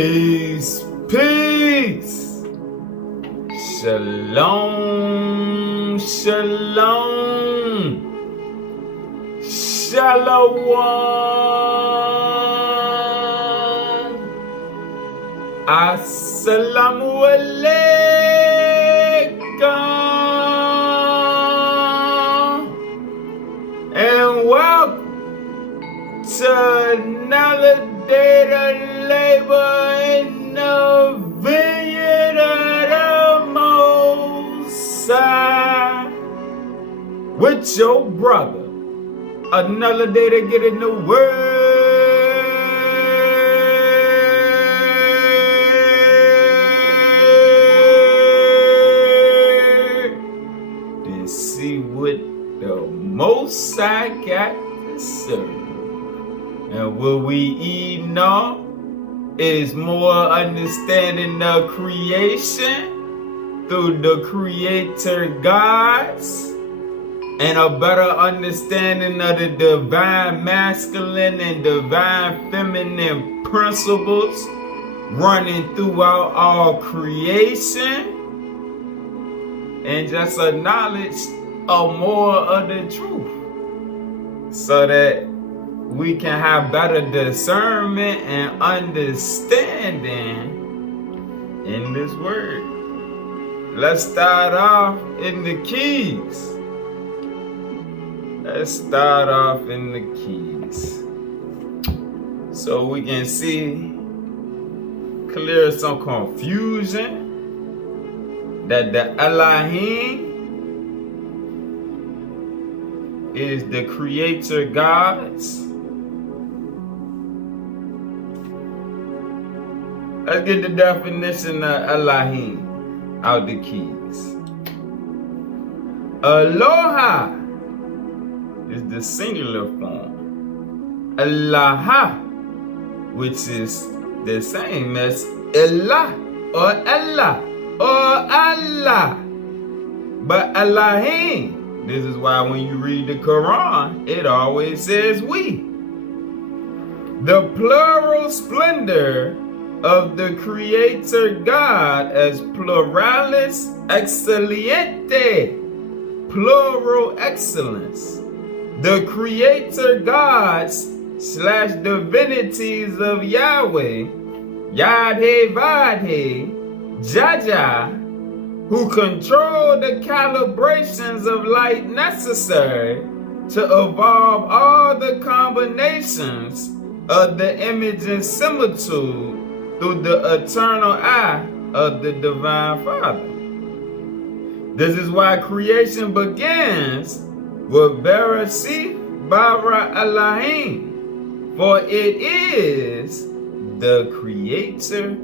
Peace, peace. Shalom, shalom. Shalom. Assalamu alaikum. And welcome to another day to labor in the vineyard of the Most High with your brother. Another day to get in the word to see what the Most High got to serve. And what we eat now is more understanding of creation through the Creator gods, and a better understanding of the divine masculine and divine feminine principles running throughout all creation, and just a knowledge of more of the truth, so that we can have better discernment and understanding in this word. Let's start off in the keys. Let's start off in the keys, so we can see, clear some confusion, that the Elohim is the creator gods. Let's get the definition of Elohim out the keys. Aloha is the singular form. Allah, which is the same as Allah or Allah or Allah. But Elohim, this is why when you read the Quran, it always says we. The plural splendor of the Creator God as pluralis excellente, plural excellence. The Creator gods / divinities of Yahweh, Jahday, Jahday, who control the calibrations of light necessary to evolve all the combinations of the image and similitude through the eternal eye of the Divine Father. This is why creation begins with Bereshit bara Elohim, for it is the Creator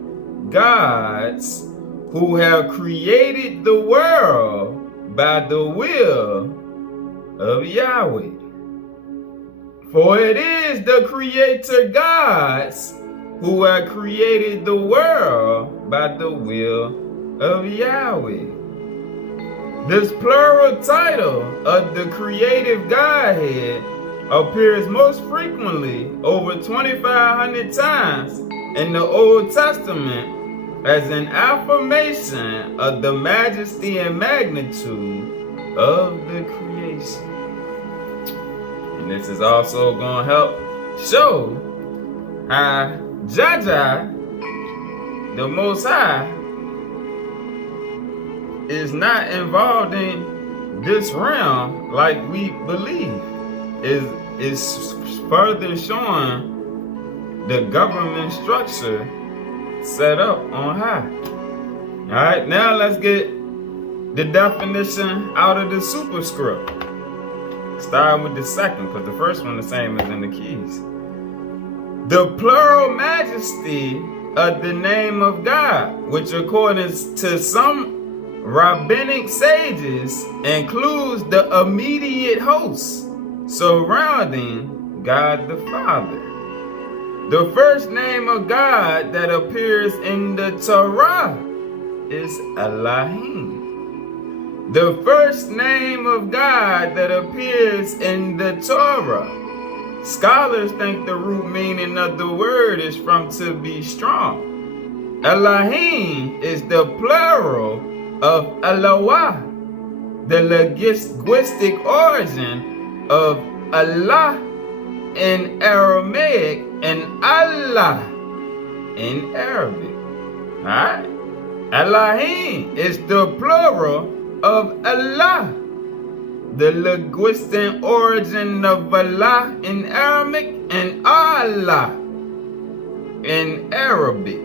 gods who have created the world by the will of Yahweh. For it is the Creator gods who have created the world by the will of Yahweh. This plural title of the creative Godhead appears most frequently, over 2,500 times in the Old Testament, as an affirmation of the majesty and magnitude of the creation. And this is also going to help show how Jahday, the Most High, is not involved in this realm like we believe. Is further showing the government structure set up on high. Alright, now let's get the definition out of the superscript. Starting with the second, because the first one the same as in the keys. The plural majesty of the name of God, which according to some rabbinic sages includes the immediate hosts surrounding God the Father. The first name of God that appears in the Torah is Elohim. The first name of God that appears in the Torah. Scholars think the root meaning of the word is from to be strong. Elohim is the plural of Eloah, the linguistic origin of Allah in Aramaic and Allah in Arabic. Alright? Elohim is the plural of Allah, the linguistic origin of Allah in Aramaic and Allah in Arabic.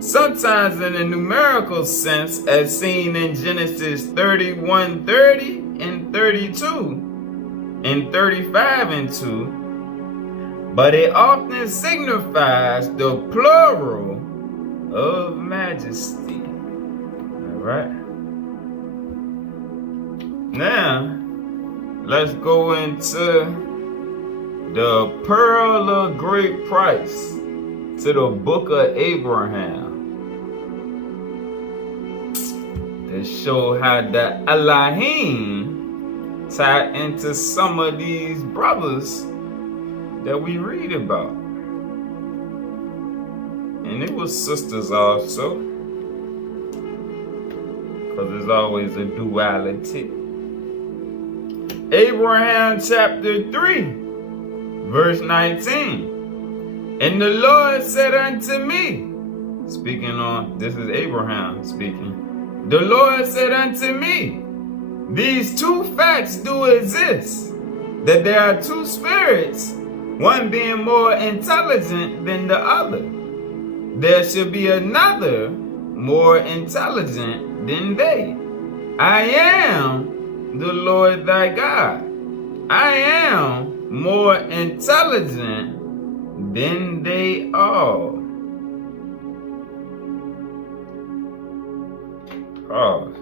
Sometimes in a numerical sense, as seen in Genesis 31:30 and 32 and 35 and 2, but it often signifies the plural of majesty. Alright? Now, let's go into the pearl of great price, to the book of Abraham, to show how the Elohim tie into some of these brothers that we read about. And it was sisters also, because there's always a duality. Abraham chapter 3, verse 19. And the Lord said unto me, speaking on, this is Abraham speaking. The Lord said unto me, these two facts do exist, that there are two spirits, one being more intelligent than the other. There should be another more intelligent than they. I am the Lord thy God. I am more intelligent than they all. Pause.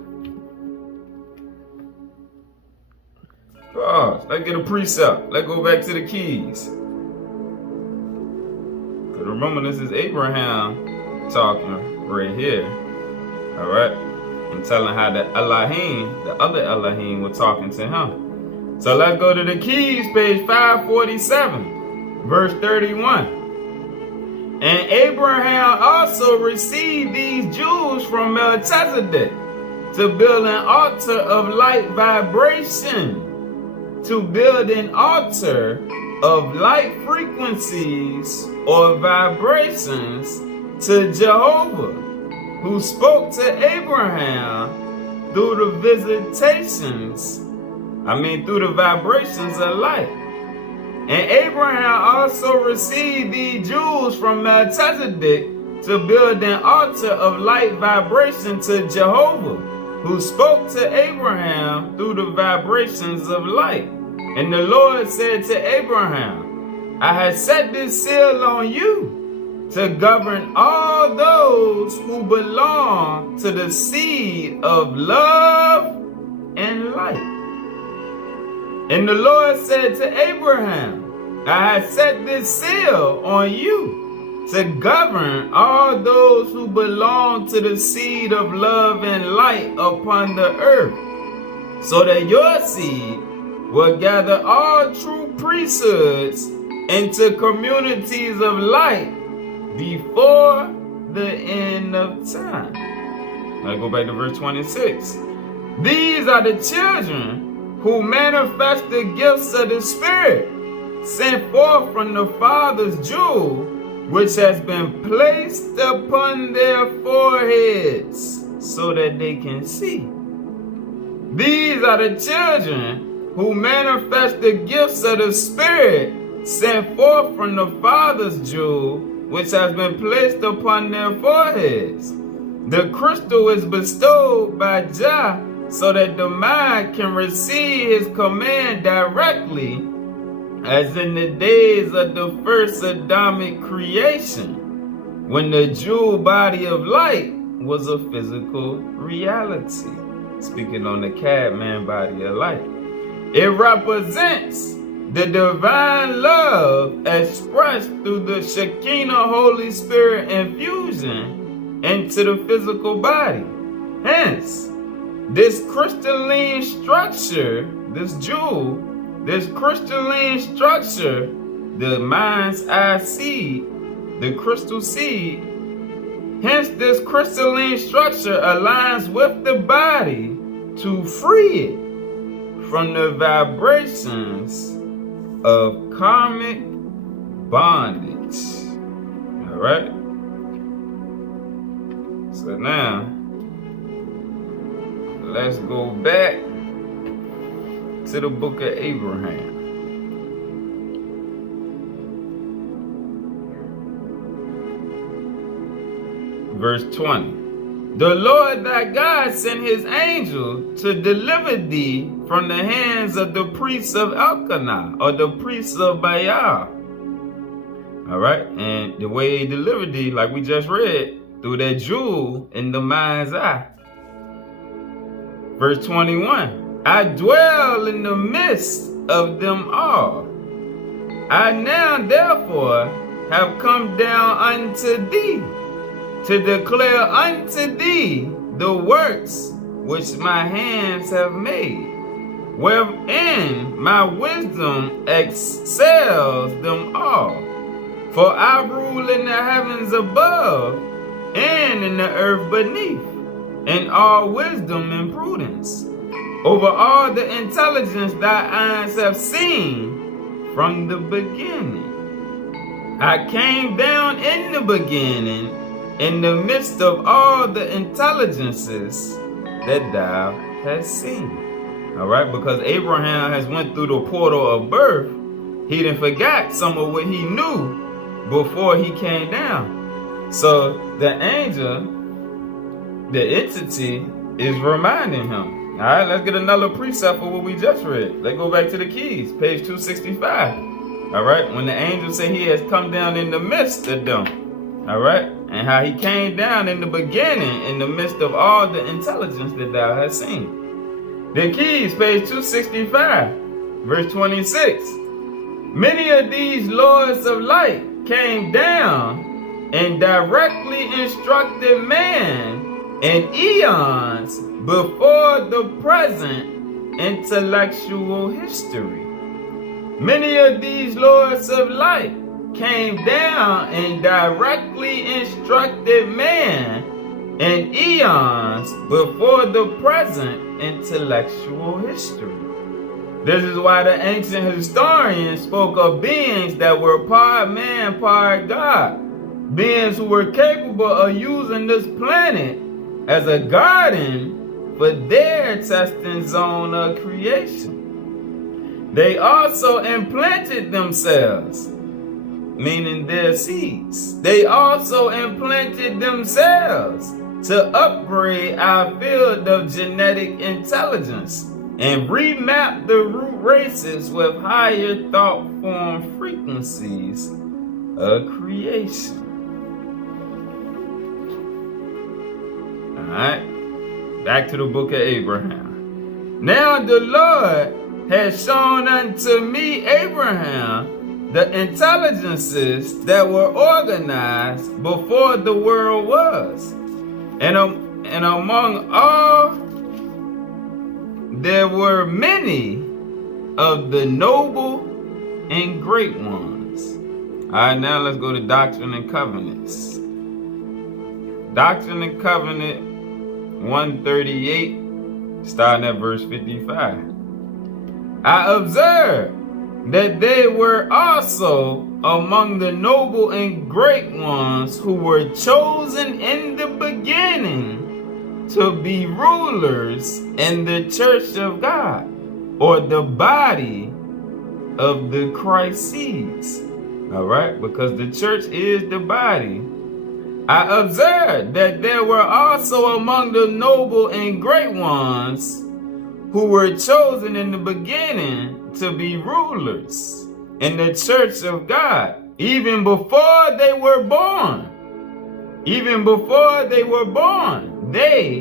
Let's get a precept. Let's go back to the keys. Because remember, this is Abraham talking right here. Alright? And telling how the Elohim, the other Elohim, were talking to him. So let's go to the keys, page 547. Verse 31. And Abraham also received these jewels from Melchizedek to build an altar of light vibration, to build an altar of light frequencies or vibrations to Jehovah, who spoke to Abraham through the through the vibrations of light. And Abraham also received these jewels from Melchizedek to build an altar of light vibration to Jehovah, who spoke to Abraham through the vibrations of light. And the Lord said to Abraham, I have set this seal on you to govern all those who belong to the seed of love and light. And the Lord said to Abraham, I have set this seal on you to govern all those who belong to the seed of love and light upon the earth, so that your seed will gather all true priesthoods into communities of light before the end of time. Now go back to verse 26. These are the children who manifest the gifts of the Spirit, sent forth from the Father's jewel, which has been placed upon their foreheads, so that they can see. These are the children who manifest the gifts of the Spirit, sent forth from the Father's jewel, which has been placed upon their foreheads. The crystal is bestowed by Jah, so that the mind can receive his command directly, as in the days of the first Adamic creation, when the jewel body of light was a physical reality. Speaking on the Cadman body of light. It represents the divine love expressed through the Shekinah Holy Spirit infusion into the physical body. Hence, this crystalline structure, this jewel, this crystalline structure, the mind's eye seed, the crystal seed, Hence, this crystalline structure aligns with the body to free it from the vibrations of karmic bondage. All right? So now, let's go back to the book of Abraham. Verse 20. The Lord thy God sent his angel to deliver thee from the hands of the priests of Elkanah, or the priests of Baal. All right, and the way he delivered thee, like we just read, through that jewel in the mind's eye. Verse 21. I dwell in the midst of them all. I now therefore have come down unto thee, to declare unto thee the works which my hands have made, wherein my wisdom excels them all. For I rule in the heavens above and in the earth beneath, in all wisdom and prudence, over all the intelligence thy eyes have seen from the beginning. I came down in the beginning, in the midst of all the intelligences that thou hast seen. All right, because Abraham has went through the portal of birth, he didn't forgot some of what he knew before he came down. So the angel, the entity, is reminding him. All right, let's get another precept for what we just read. Let's go back to the keys, page 265. All right, when the angel said he has come down in the midst of them. All right, and how he came down in the beginning, in the midst of all the intelligence that thou hast seen. The keys, page 265, verse 26. Many of these lords of light came down and directly instructed man in eons before the present intellectual history. Many of these lords of light came down and directly instructed man in eons before the present intellectual history. This is why the ancient historians spoke of beings that were part man, part God. Beings who were capable of using this planet as a garden for their testing zone of creation. They also implanted themselves, meaning their seeds. They also implanted themselves to upgrade our field of genetic intelligence and remap the root races with higher thought form frequencies of creation. Alright, back to the book of Abraham. Now the Lord has shown unto me, Abraham, the intelligences that were organized before the world was. And among all, there were many of the noble and great ones. All right, now let's go to Doctrine and Covenants. Doctrine and Covenant 138, starting at verse 55. I observed that they were also among the noble and great ones who were chosen in the beginning to be rulers in the church of God, or the body of the Christ seeds. All right, because the church is the body. I observed that there were also among the noble and great ones who were chosen in the beginning to be rulers in the church of God, even before they were born. Even before they were born, they,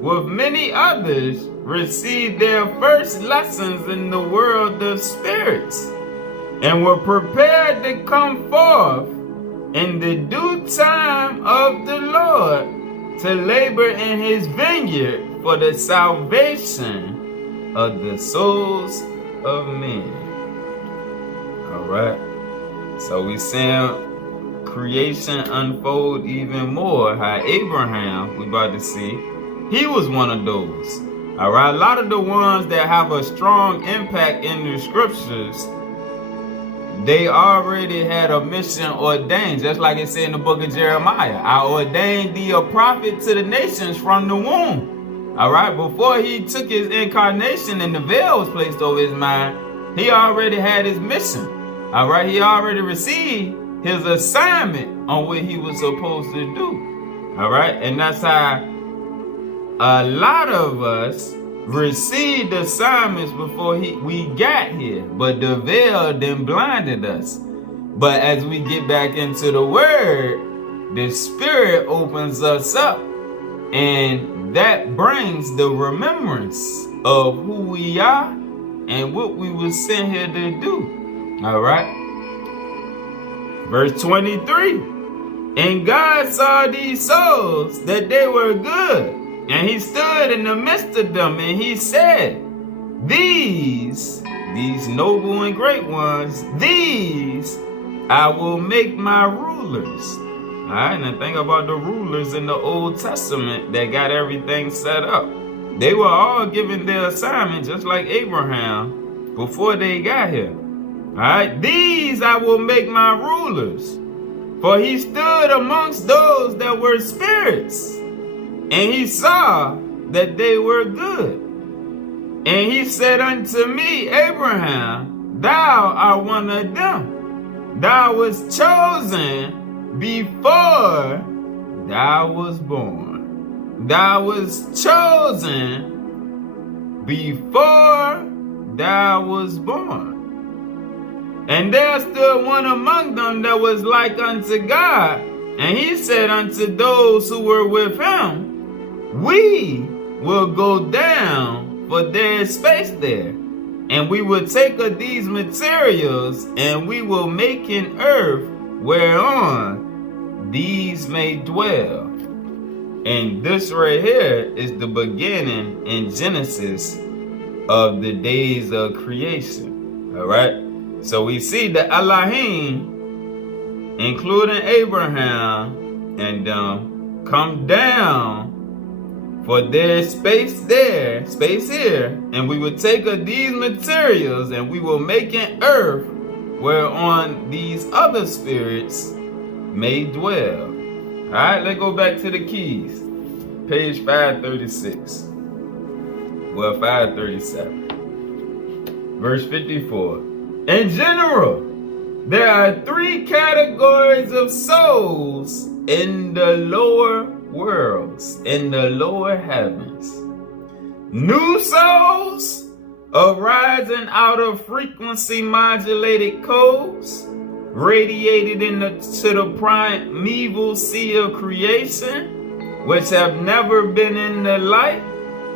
with many others, received their first lessons in the world of spirits and were prepared to come forth in the due time of the Lord to labor in his vineyard for the salvation of the souls of men. All right. So we seeing creation unfold even more. How Abraham, we about to see, he was one of those. All right, a lot of the ones that have a strong impact in the scriptures, they already had a mission ordained, just like it said in the book of Jeremiah. I ordained thee a prophet to the nations from the womb. All right, before he took his incarnation and the veil was placed over his mind, he already had his mission. All right, he already received his assignment on what he was supposed to do. All right, and that's how a lot of us received assignments before we got here, but the veil then blinded us. But as we get back into the word, the Spirit opens us up, and that brings the remembrance of who we are and what we were sent here to do. All right, verse 23. And God saw these souls that they were good, and he stood in the midst of them, and he said, these noble and great ones, these I will make my rulers. All right, now think about the rulers in the Old Testament that got everything set up. They were all given their assignment, just like Abraham, before they got here. All right, these I will make my rulers. For he stood amongst those that were spirits, and he saw that they were good. And he said unto me, Abraham, thou art one of them. Thou wast chosen before thou was born. Thou wast chosen before thou was born. And there stood one among them that was like unto God. And he said unto those who were with him, we will go down, for there is space there. And we will take of these materials, and we will make an earth whereon these may dwell. And this right here is the beginning in Genesis of the days of creation. All right. So we see the Elohim, including Abraham, and come down, for there's space there, space here, and we will take of these materials, and we will make an earth whereon these other spirits may dwell. All right, let's go back to the keys. Page 536. Well, 537. Verse 54. In general, there are three categories of souls in the lower worlds, in the lower heavens. New souls arising out of frequency modulated codes, radiated into the primeval sea of creation, which have never been in the light.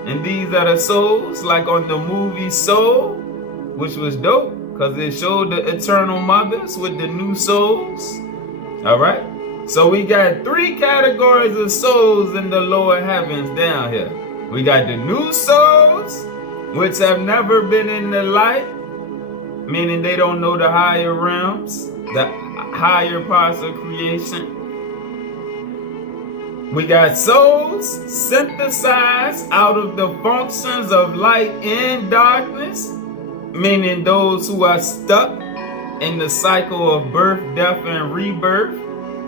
And these are the souls, like on the movie Soul, which was dope, because it showed the eternal mothers with the new souls. All right. So we got three categories of souls in the lower heavens down here. We got the new souls, which have never been in the light, meaning they don't know the higher realms, the higher parts of creation. We got souls synthesized out of the functions of light and darkness, meaning those who are stuck in the cycle of birth, death, and rebirth.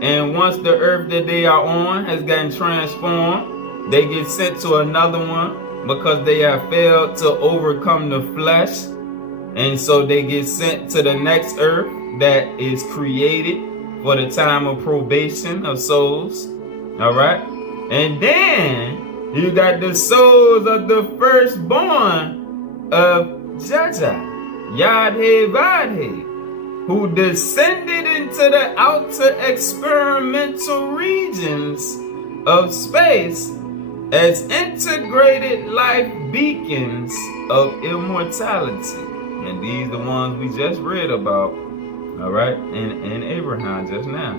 And once the earth that they are on has gotten transformed, they get sent to another one because they have failed to overcome the flesh. And so they get sent to the next earth that is created for the time of probation of souls. All right. And then you got the souls of the firstborn of Jahday, who descended into the outer experimental regions of space as integrated life beacons of immortality. And these are the ones we just read about, all right, in Abraham just now.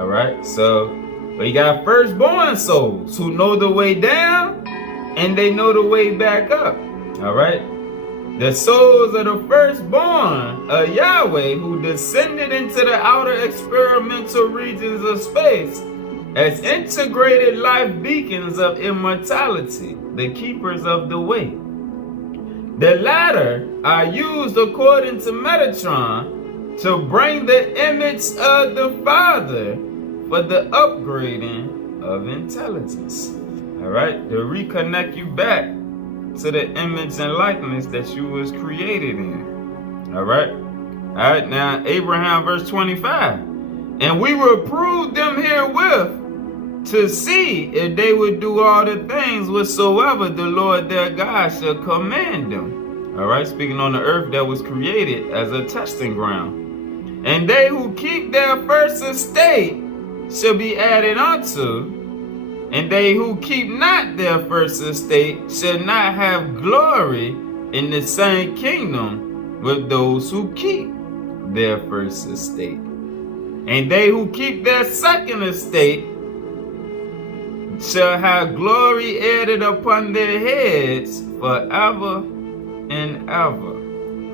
All right, so we got firstborn souls who know the way down and they know the way back up. All right. the souls of the firstborn of Yahweh who descended into the outer experimental regions of space as integrated life beacons of immortality, the keepers of the way. The latter are used according to Metatron to bring the image of the Father for the upgrading of intelligence. Alright, to reconnect you back to the image and likeness that you was created in. Alright, now Abraham verse 25. And we will prove them herewith to see if they would do all the things whatsoever the Lord their God shall command them. Alright, speaking on the earth that was created as a testing ground. And they who keep their first estate shall be added unto, and they who keep not their first estate shall not have glory in the same kingdom with those who keep their first estate. And they who keep their second estate shall have glory added upon their heads forever and ever.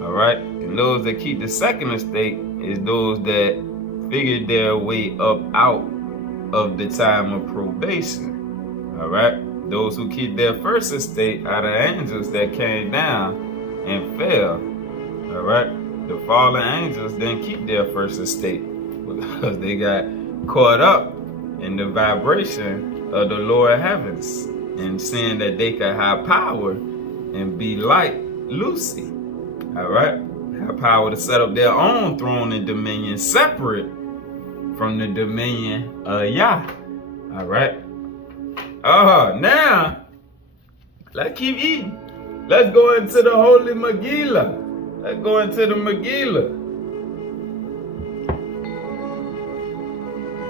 Alright? And those that keep the second estate is those that figured their way up out of the time of probation. Alright? Those who keep their first estate are the angels that came down and fell. Alright? The fallen angels didn't keep their first estate because they got caught up in the vibration of the lower heavens and saying that they could have power and be like Lucy. Alright? Have power to set up their own throne and dominion separate from the dominion of Yah. Alright? Now, let's keep eating. Let's go into the Holy Megillah. Let's go into the Megillah.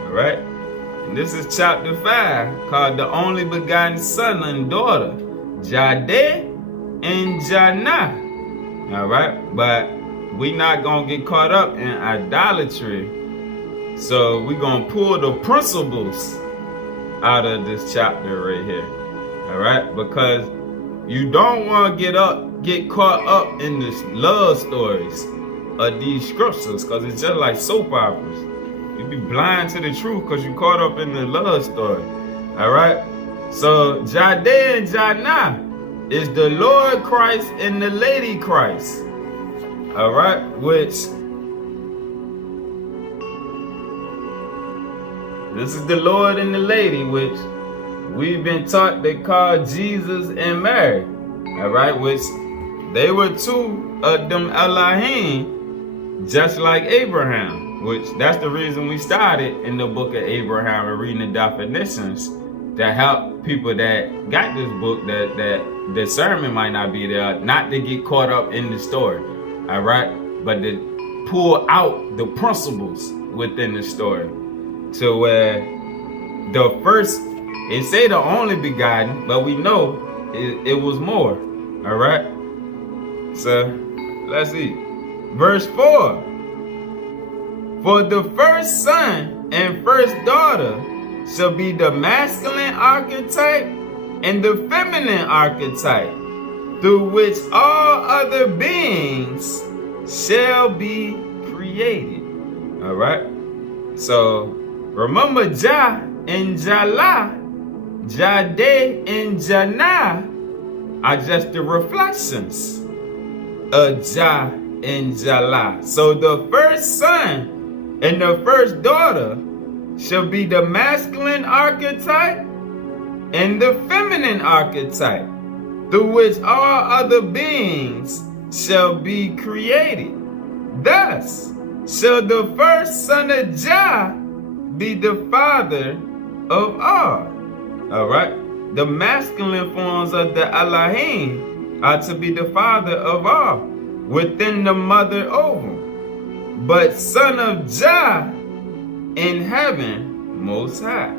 Alright? And this is chapter 5, called the only begotten son and daughter, Jahday and Jahnah. Alright? But we not going to get caught up in idolatry. So we're going to pull the principles out of this chapter right here. Alright? Because you don't want to get caught up in the love stories of these scriptures, because it's just like soap operas. You be blind to the truth because you caught up in the love story. Alright? So Jahday and Jahnah is the Lord Christ and the Lady Christ. Alright? Which this is the Lord and the Lady, which we've been taught they call Jesus and Mary. Alright? Which they were two of them Elohim, just like Abraham. Which that's the reason we started in the book of Abraham and reading the definitions to help people that got this book that the sermon might not be there, not to get caught up in the story. Alright? But to pull out the principles within the story. To where the first, it say the only begotten, but we know it was more. Alright? So let's see. Verse 4. For the first son and first daughter shall be the masculine archetype and the feminine archetype, through which all other beings shall be created. Alright? So remember Jah and Jalah, Jahday and Jahnah are just the reflections of Jah and Jalah. So the first son and the first daughter shall be the masculine archetype and the feminine archetype, through which all other beings shall be created. Thus shall the first son of Jah be the father of all. Alright? The masculine forms of the Elohim are to be the father of all within the mother ovum. But son of Jah in heaven most high.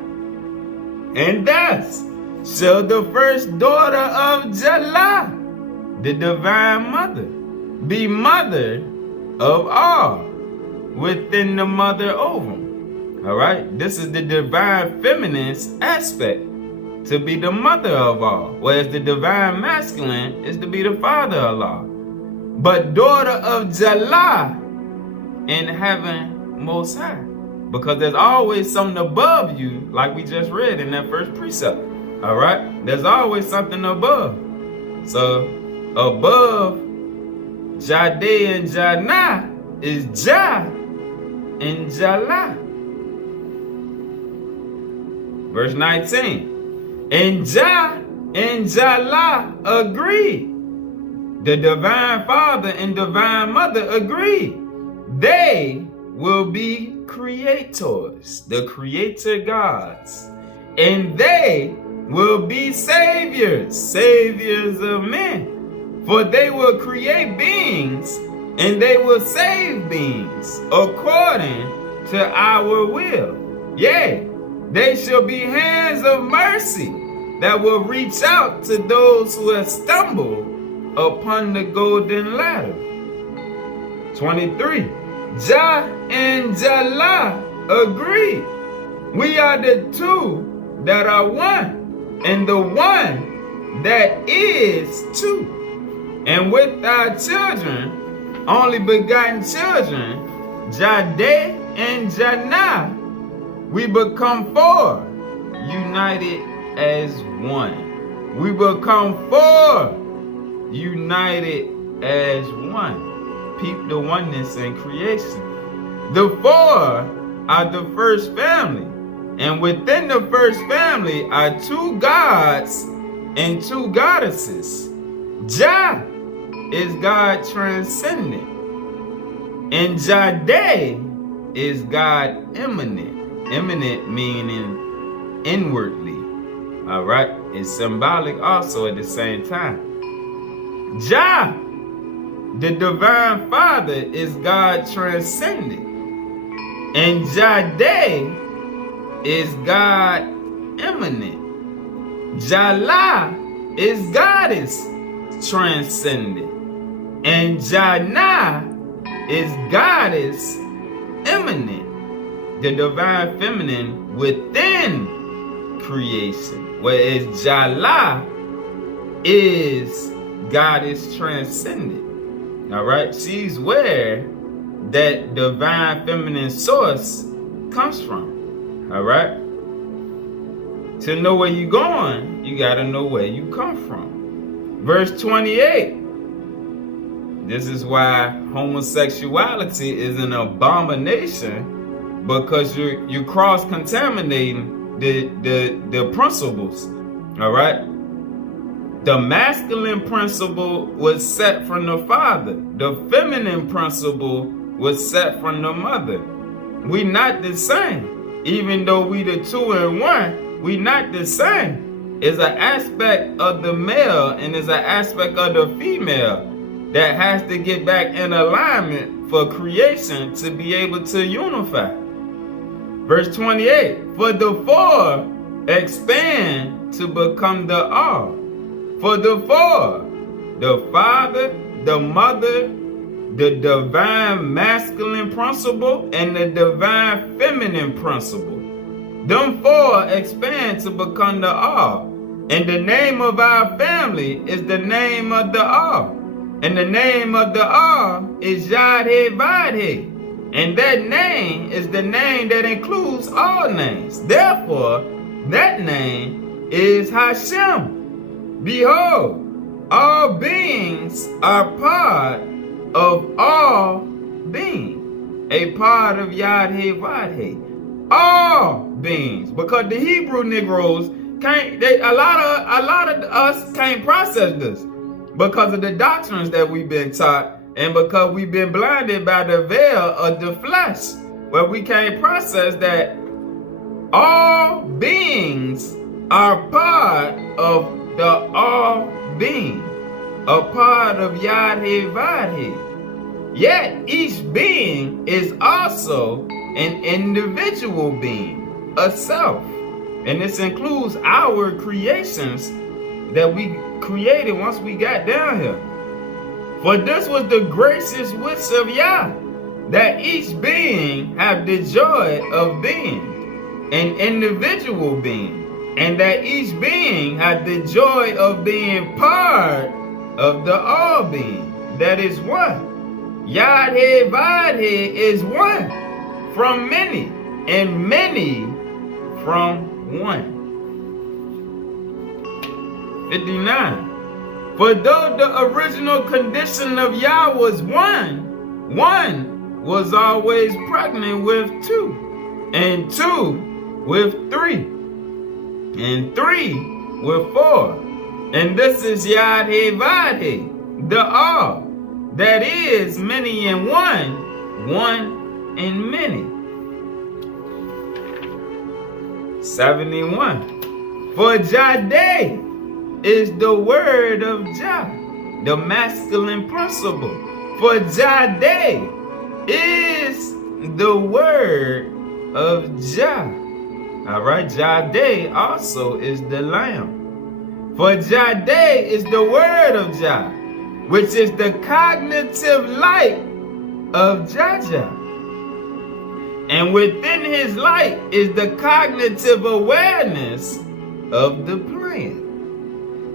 And thus shall the first daughter of Jalah, the divine mother, be mother of all within the mother ovum. Alright? This is the divine feminine's aspect, to be the mother of all. Whereas the divine masculine is to be the father of all. but daughter of Jahdah in heaven most high. Because there's always something above you, like we just read in that first precept. All right? There's always something above. So, above Jahday and Jahnah is Jah and Jahlah. Verse 19. And Jah and Jahlah agreed. The divine father and divine mother agreed. They will be creators, the creator gods. And they will be saviors of men. For they will create beings, and they will save beings, according to our will. Yea, they shall be hands of mercy, that will reach out to those who have stumbled upon the golden ladder. 23. Jah and Jahlah agree. We are the two that are one, and the one that is two. And with our children, only begotten children, Jahday and Jahnah, we become four, united as one. We become four, united as one. Peep the oneness in creation. The four are the first family. And within the first family are two gods and two goddesses. Jah is God transcendent, and Jahday is God immanent. Immanent meaning inwardly. All right, it's symbolic also at the same time. Jah, the divine father, is God transcendent, and Jahday is God immanent. Jahlah is goddess transcendent, and Jahnah is goddess immanent, the divine feminine within creation, whereas Jahlah is goddess transcendent. All right, she's where that divine feminine source comes from. All right, to know where you're going, you got to know where you come from. Verse 28. This is why homosexuality is an abomination, because you're cross-contaminating the principles. All right. The masculine principle was set from the father. The feminine principle was set from the mother. We not the same. Even though we the two and one, we not the same. It's an aspect of the male and it's an aspect of the female that has to get back in alignment for creation to be able to unify. Verse 28, for the four expand to become the all. For the four, the father, the mother, the divine masculine principle, and the divine feminine principle. Them four expand to become the all. And the name of our family is the name of the all. And the name of the all is Jahday. And that name is the name that includes all names. Therefore, that name is Hashem. Behold, all beings are part of all being. A part of Jahday. All beings. Because the Hebrew Negroes can't, a lot of us can't process this because of the doctrines that we've been taught, and because we've been blinded by the veil of the flesh, where we can't process that all beings are part of the all being, a part of Jahday. Yet each being is also an individual being, a self. And this includes our creations that we created once we got down here. For this was the gracious wish of Yah, that each being have the joy of being an individual being, and that each being had the joy of being part of the all being. that is one. Yahday Vadhay is one from many, and many from one. 59. For though the original condition of Yah was one, one was always pregnant with two, and two with three, and three with four. And this is Yahday Vadhay, the all, that is many in one, one in many. 71. For Jahday is the word of Jah, the masculine principle. For Jahday is the word of Jah. Alright, Jahday also is the lamb. For Jahday is the word of Jah, which is the cognitive light of Jaja. And within his light is the cognitive awareness of the plan.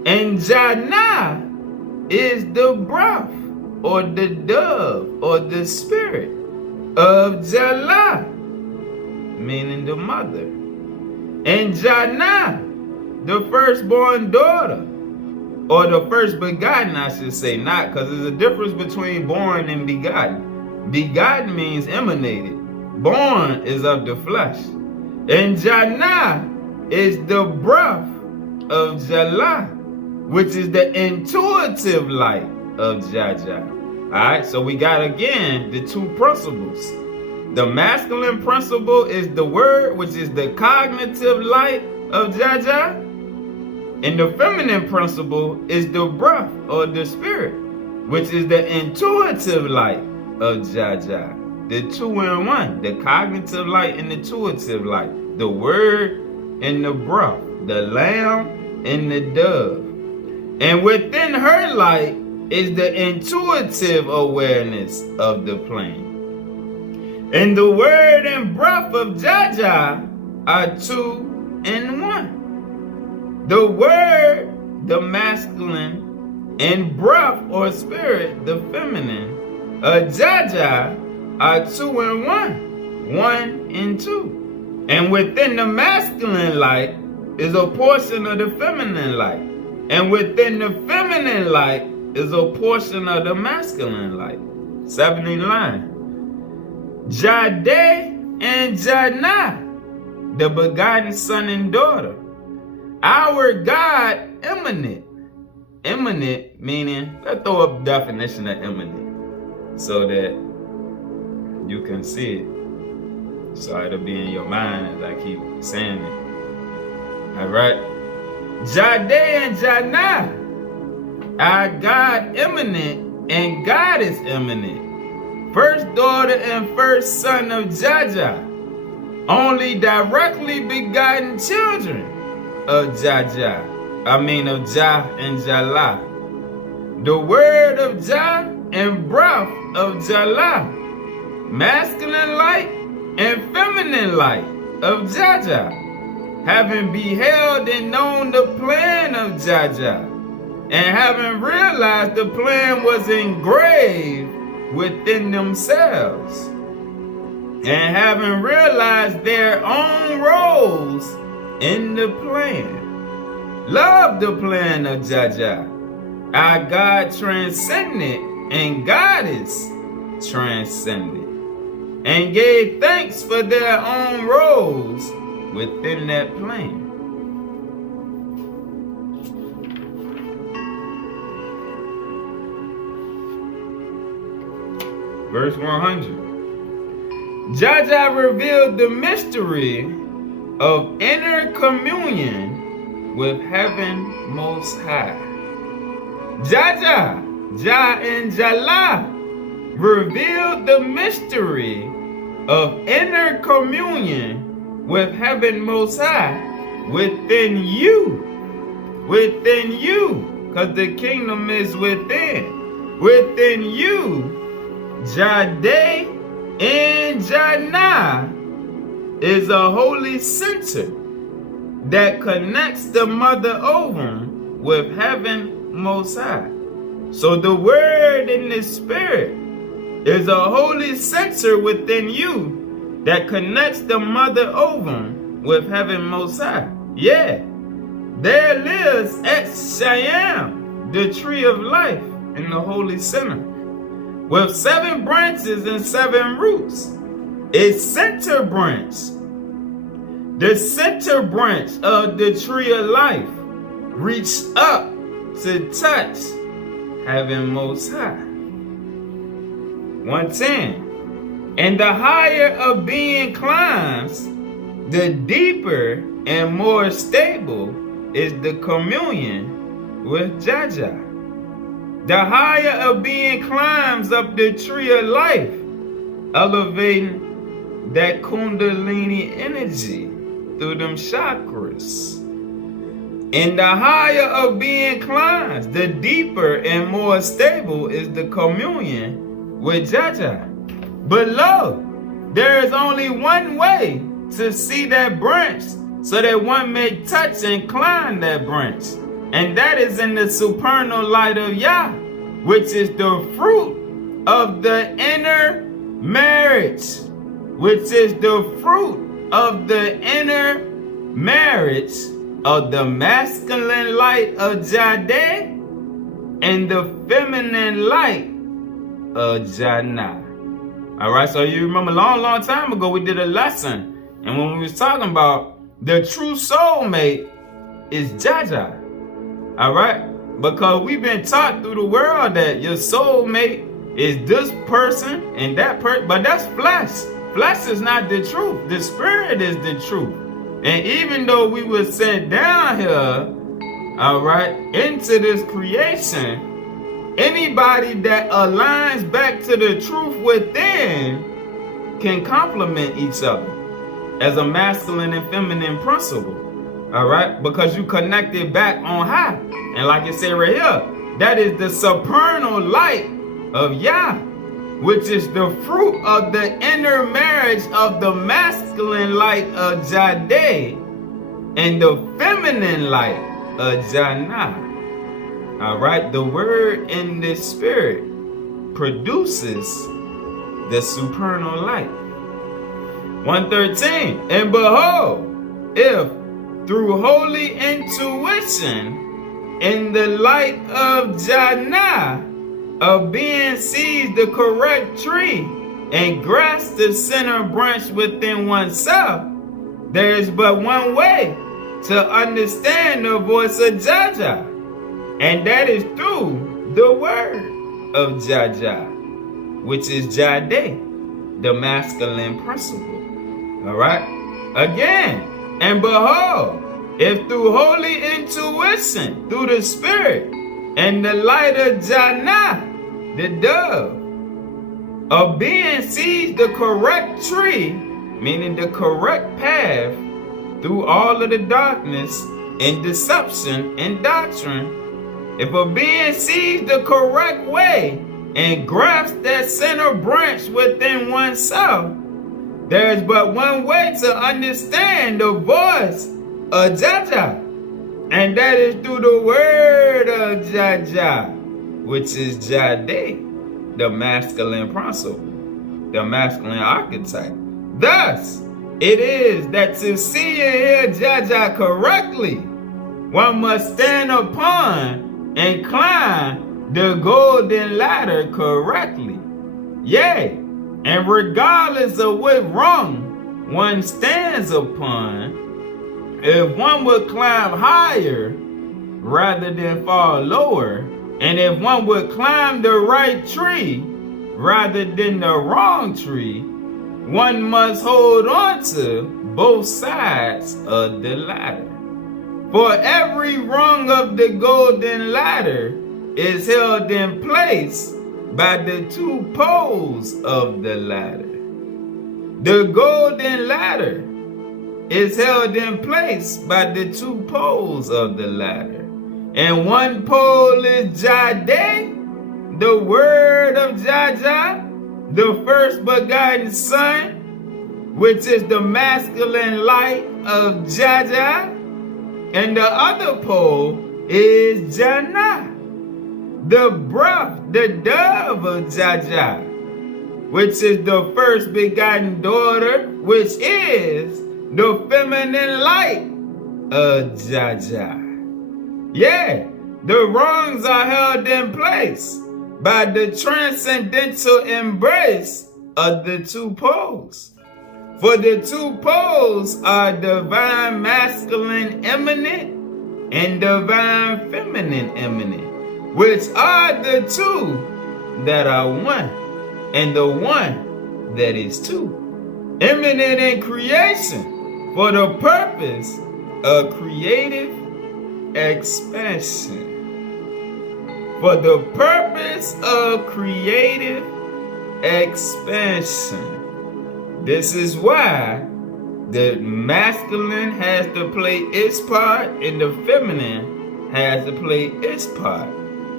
And Jahnah is the breath, or the dove, or the spirit of Jalah, meaning the mother. And Jahnah, the firstborn daughter, or the first begotten, I should say, not, because there's a difference between born and begotten. Begotten means emanated. Born is of the flesh. And Jahnah is the breath of Jalah, which is the intuitive light of Jaja. Alright, so we got again the two principles. The masculine principle is the word, which is the cognitive light of Jaja. And the feminine principle is the breath or the spirit, which is the intuitive light of Jaja. The two in one, the cognitive light and the intuitive light. The word and the breath, the lamb and the dove. And within her light is the intuitive awareness of the plane. And the word and breath of Jaja are two in one. The word, the masculine, and breath or spirit, the feminine, of Jaja are two in one in two. And within the masculine light is a portion of the feminine light. And within the feminine light is a portion of the masculine light. 79. Jahday and Jahnah, the begotten son and daughter. Our God eminent. Eminent meaning, let's throw up a definition of eminent so that you can see it. So it'll be in your mind as I keep saying it. Alright. Jahday and Jahnah, our God eminent, and God is eminent. First daughter and first son of Jaja, only directly begotten children of Jaja. Of Jah and Jalah. The word of Jah and breath of Jalah. Masculine light and feminine light of Jaja. Having beheld and known the plan of Jaja, and having realized the plan was engraved within themselves, and having realized their own roles in the plan. Love the plan of Jaja. Our God transcendent and Goddess transcendent, and gave thanks for their own roles within that plan. Verse 100. Jaja revealed the mystery of inner communion with heaven most high. Jaja, Jah and Jalah revealed the mystery of inner communion with heaven most high within you. Within you, because the kingdom is within. Within you, Jahday and Jahnah is a holy center that connects the mother ovum with heaven most high. So the word shared in the spirit is a holy center within you that connects the mother ovum with heaven most high. Yeah, there lives Shyam, the tree of life in the holy center, with 7 branches and 7 roots. Its center branch, the center branch of the tree of life, reached up to touch heaven most high. 110. And the higher a being climbs, the deeper and more stable is the communion with Jahday. The higher a being climbs up the tree of life, elevating that kundalini energy through them chakras. And the higher a being climbs, the deeper and more stable is the communion with Jahday. But lo, there is only one way to see that branch, so that one may touch and climb that branch. And that is in the supernal light of Yah, which is the fruit of the inner marriage. Which is the fruit of the inner marriage of the masculine light of Jahday and the feminine light of Jahnah. Alright, so you remember a long time ago we did a lesson, and when we was talking about the true soulmate is Jahday. Alright? Because we've been taught through the world that your soulmate is this person and that person, but that's flesh. Flesh is not the truth. The spirit is the truth. And even though we were sent down here, alright, into this creation, anybody that aligns back to the truth within can complement each other as a masculine and feminine principle. Alright? Because you connected back on high. And like it said right here, that is the supernal light of Yah, which is the fruit of the inner marriage of the masculine light of Jahday and the feminine light of Jahnah. Alright, the word in the spirit produces the supernal light. 113. And behold, if through holy intuition in the light of Jahnah, a being sees the correct tree and grasps the center branch within oneself, there is but one way to understand the voice of Jahday, and that is through the word of Jahday, which is Jahday, the masculine principle. Alright? Again, and behold, if through holy intuition, through the spirit, and the light of Jahnah, the dove, a being sees the correct tree, meaning the correct path, through all of the darkness and deception and doctrine. If a being sees the correct way and grasps that center branch within oneself, there is but one way to understand the voice of Jahday, and that is through the word of Jahday, which is Jahday, the masculine principle, the masculine archetype. Thus, it is that to see and hear Jahday correctly, one must stand upon and climb the golden ladder correctly. Yea, and regardless of what rung one stands upon, if one would climb higher rather than fall lower, and if one would climb the right tree rather than the wrong tree, one must hold on to both sides of the ladder. For every rung of the golden ladder is held in place by the 2 poles of the ladder. The golden ladder is held in place by the 2 poles of the ladder. And one pole is Jahday, the word of Jahday, the first begotten son, which is the masculine light of Jahday. And the other pole is Jahnah, the breath, the dove of Jahday, which is the first begotten daughter, which is the feminine light of Jahday. Yeah, the wrongs are held in place by the transcendental embrace of the two poles. For the two poles are divine masculine eminent and divine feminine eminent, which are the two that are one, and the one that is two. Eminent in creation for the purpose of creative expansion. For the purpose of creative expansion. This is why the masculine has to play its part and the feminine has to play its part.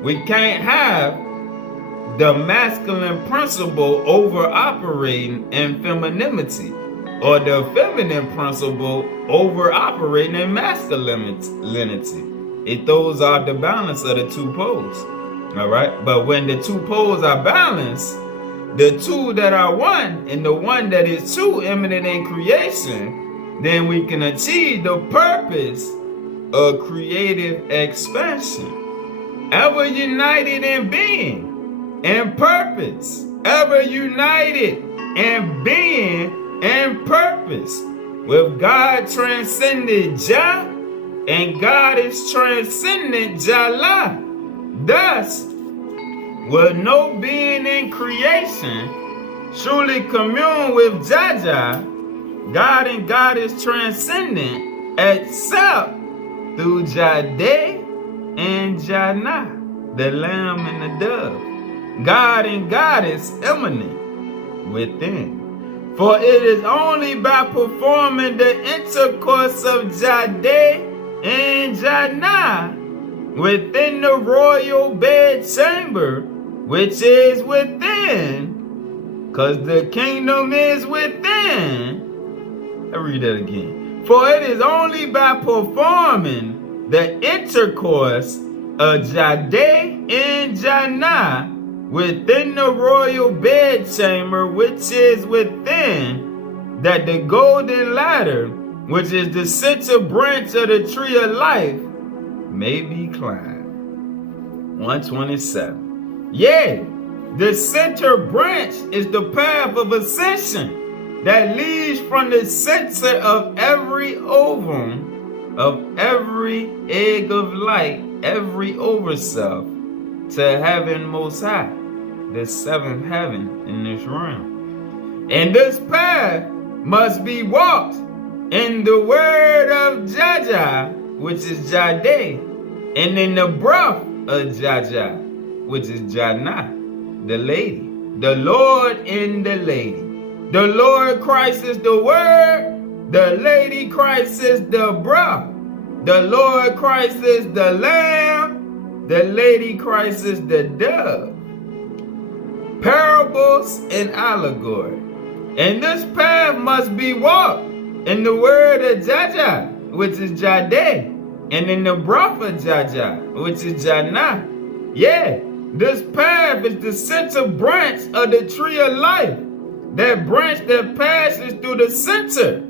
We can't have the masculine principle over operating in femininity, or the feminine principle over operating in masculinity. It throws out the balance of the two poles. All right, but when the two poles are balanced, the two that are one and the one that is two eminent in creation, then we can achieve the purpose of creative expansion. Ever united in being and purpose. Ever united in being and purpose. With God transcended Jah, and God is transcendent Jahlah. Thus, with no being in creation truly commune with Jahday, God and God is transcendent except through Jahday and Jahnah, the lamb and the dove. God and God is immanent within. For it is only by performing the intercourse of Jahday and Jahnah within the royal bed chamber, which is within, because the kingdom is within. I read that again. For it is only by performing the intercourse of Jahday and Jahnah within the royal bed chamber, which is within, that the golden ladder, which is the center branch of the tree of life, may be climbed. 127. Yea, the center branch is the path of ascension that leads from the center of every ovum, of every egg of light, every overself, to heaven most high, the seventh heaven in this realm. And this path must be walked in the word of Jahday, which is Jahday, and in the breath of Jahday, which is Jahnah, the lady, the Lord and the lady. The Lord Christ is the word, the lady Christ is the breath, the Lord Christ is the lamb, the lady Christ is the dove. Parables and allegory. And this path must be walked in the word of Jahday, which is Jahday, and in the breath of Jahday, which is Jahnah. Yeah, this path is the center branch of the tree of life, that branch that passes through the center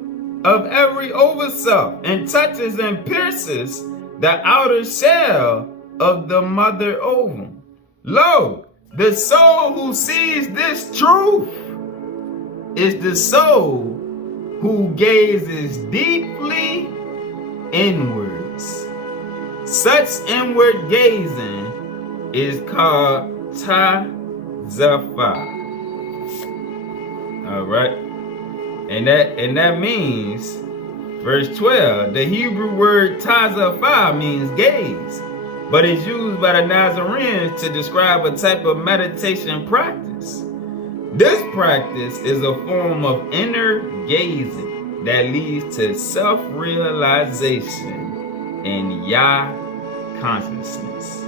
of every overself and touches and pierces the outer shell of the mother ovum. Lo, the soul who sees this truth is the soul who gazes deeply inwards. Such inward gazing is called Tazafah. All right, and that means, verse 12, the Hebrew word Tazafah means gaze, but it's used by the Nazarenes to describe a type of meditation practice. This practice is a form of inner gazing that leads to self-realization and Yah consciousness.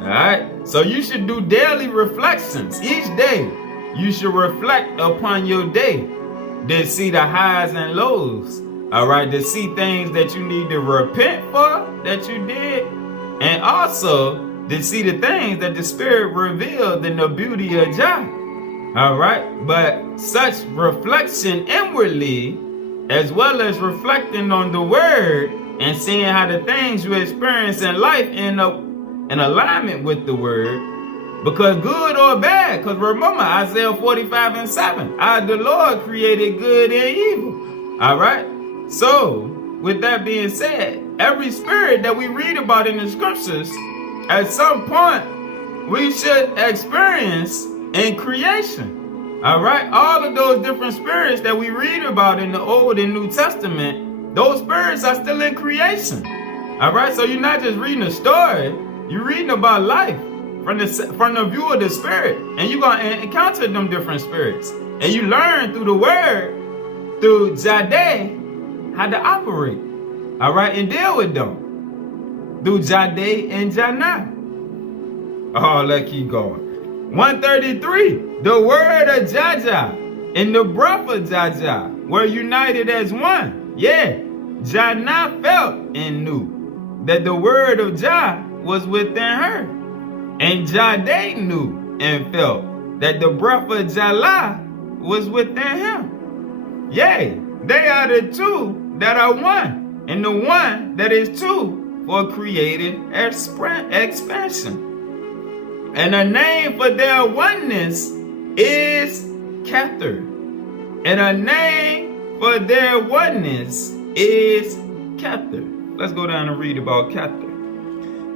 Alright, so you should do daily reflections each day. You should reflect upon your day, to see the highs and lows. Alright, to see things that you need to repent for that you did, and also to see the things that the Spirit revealed in the beauty of Jah. All right, but such reflection inwardly, as well as reflecting on the Word and seeing how the things you experience in life end up in alignment with the Word, because good or bad, because remember Isaiah 45:7, I, the Lord, created good and evil. All right, so with that being said, every spirit that we read about in the scriptures, at some point, we should experience in creation. All right, all of those different spirits that we read about in the Old and New Testament, those spirits are still in creation. All right, so you're not just reading a story, you're reading about life from the view of the Spirit, and you're going to encounter them different spirits, and you learn through the Word, through Jahday, how to operate. All right, and deal with them through Jahday and Jahnah. Oh, let's keep going. 133, the word of Jah and the breath of Jah were united as one. Yeah, Jahnah felt and knew that the word of Jah was within her. And Jahday knew and felt that the breath of Jah was within him. Yea, they are the two that are one, and the one that is two for creative expansion. And the name for their oneness is Kether. And a name for their oneness is Kether. Let's go down and read about Kether.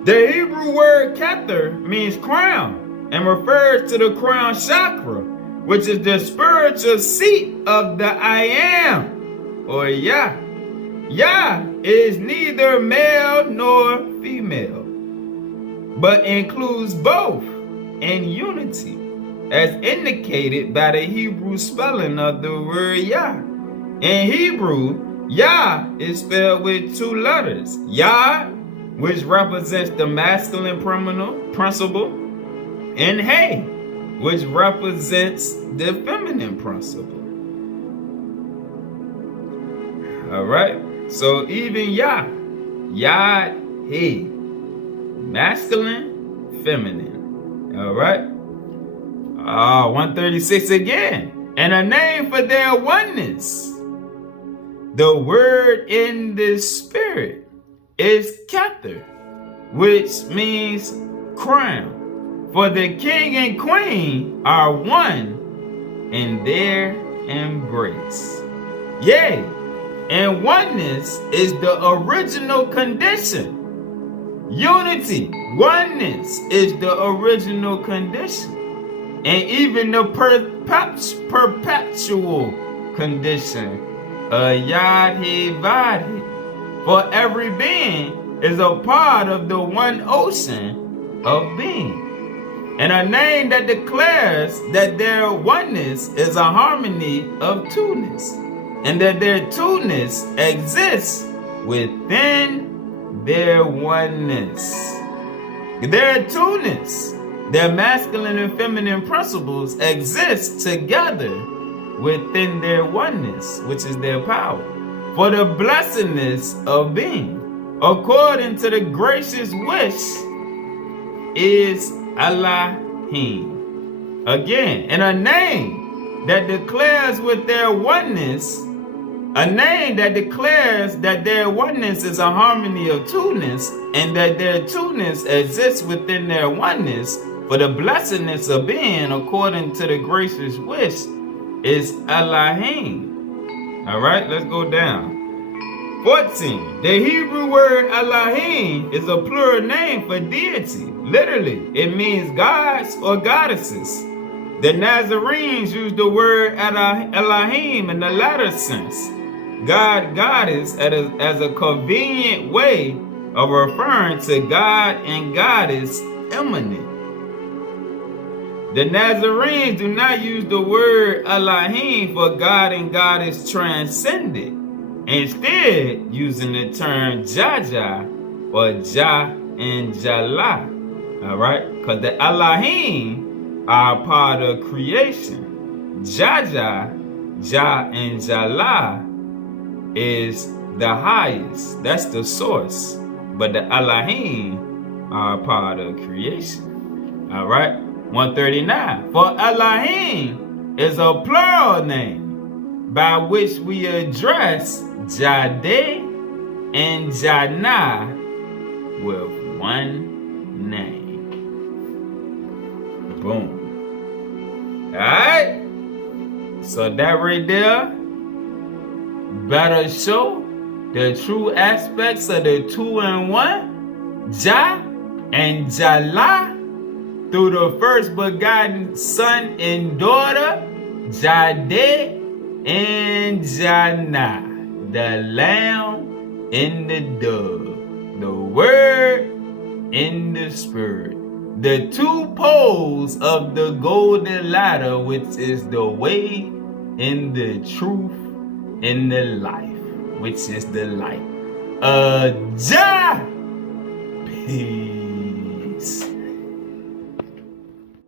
The Hebrew word Kether means crown and refers to the crown chakra, which is the spiritual seat of the I am, or Yah. Yah is neither male nor female, but includes both in unity, as indicated by the Hebrew spelling of the word Yah. In Hebrew, Yah is spelled with two letters, Yah, which represents the masculine principle, and Hey, which represents the feminine principle. All right, so even Yah, Yah, Hey, masculine, feminine. All right. 136 again. And a name for their oneness. The word in the spirit is Kether, which means crown. For the king and queen are one in their embrace. Yea, and oneness is the original condition. Unity, oneness is the original condition. And even the perpetual condition of Yahday. For every being is a part of the one ocean of being. And a name that declares that their oneness is a harmony of two-ness, and that their two-ness exists within their oneness. Their two-ness, their masculine and feminine principles exist together within their oneness, which is their power, for the blessedness of being, according to the gracious wish, is Elohim. Again, and a name that declares with their oneness, a name that declares that their oneness is a harmony of two-ness, and that their two-ness exists within their oneness, for the blessedness of being, according to the gracious wish, is Elohim. All right, let's go down. 14. The Hebrew word Elohim is a plural name for deity. Literally, it means gods or goddesses. The Nazarenes use the word Elohim in the latter sense, God, goddess, as a convenient way of referring to God and goddess immanent. The Nazarenes do not use the word Elohim for God and goddess transcendent, instead using the term Jah or Jah and Jalah. All right, because the Elohim are part of creation. Jah and Jalah is the highest. That's the source. But the Elohim are a part of creation. All right. 139. For Elohim is a plural name by which we address Jahday and Jahnah with one name. Boom. Alright? So that right there better show the true aspects of the two-in-one, Jah and Jahlah, through the first begotten son and daughter, Jahday and Jahnah, the lamb and the dove, the word and the spirit, the two poles of the golden ladder, which is the way and the truth and the life, which is the light. Jah. Peace.